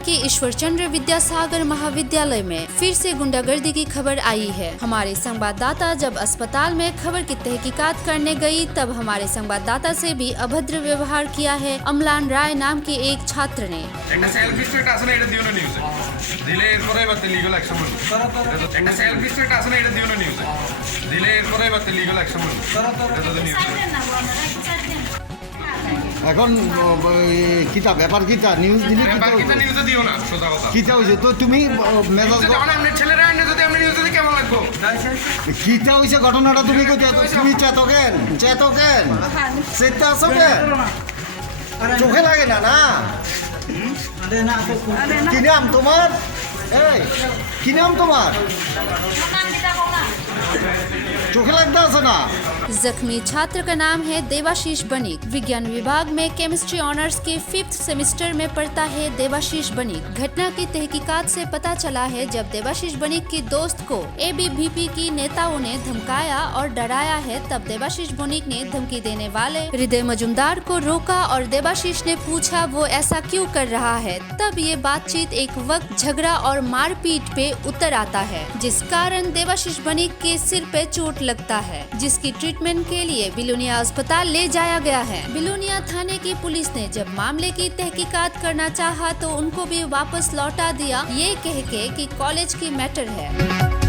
के ईश्वरचंद्र विद्यासागर महाविद्यालय में फिर से गुंडागर्दी की खबर आई है। हमारे संवाददाता जब अस्पताल में खबर की तहकीकात करने गई, तब हमारे संवाददाता से भी अभद्र व्यवहार किया है अमलान राय नाम के एक छात्र ने। এখন কিতা ব্যাপার কিতা নিউজ দিলি কিতা হয়েছে তো তুমি মেজাজ কিতা হয়েছে ঘটনাটা তুমি তুমি চেতকেন চেতে আছো কেন চোখে লাগে না না কি নাম তোমার এই কি নাম তোমার चोखे लगता है ना। जख्मी छात्र का नाम है देवाशीष बनिक। विज्ञान विभाग में केमिस्ट्री ऑनर्स के 5th सेमेस्टर में पढ़ता है देवाशीष बनिक। घटना की तहकीकात से पता चला है जब देवाशीष बनिक की दोस्त को एबीवीपी की नेताओं ने धमकाया और डराया है, तब देवाशीष बनिक ने धमकी देने वाले हृदय मजुमदार को रोका और देवाशीष ने पूछा वो ऐसा क्यों कर रहा है। तब ये बातचीत एक वक्त झगड़ा और मारपीट पे उतर आता है, जिस कारण देवाशीष बनिक के सिर पे चोट लगता है, जिसकी ट्रीटमेंट के लिए बिलोनिया अस्पताल ले जाया गया है। बिलोनिया थाने की पुलिस ने जब मामले की तहकीकात करना चाहा तो उनको भी वापस लौटा दिया, ये कह के कि कॉलेज की मैटर है।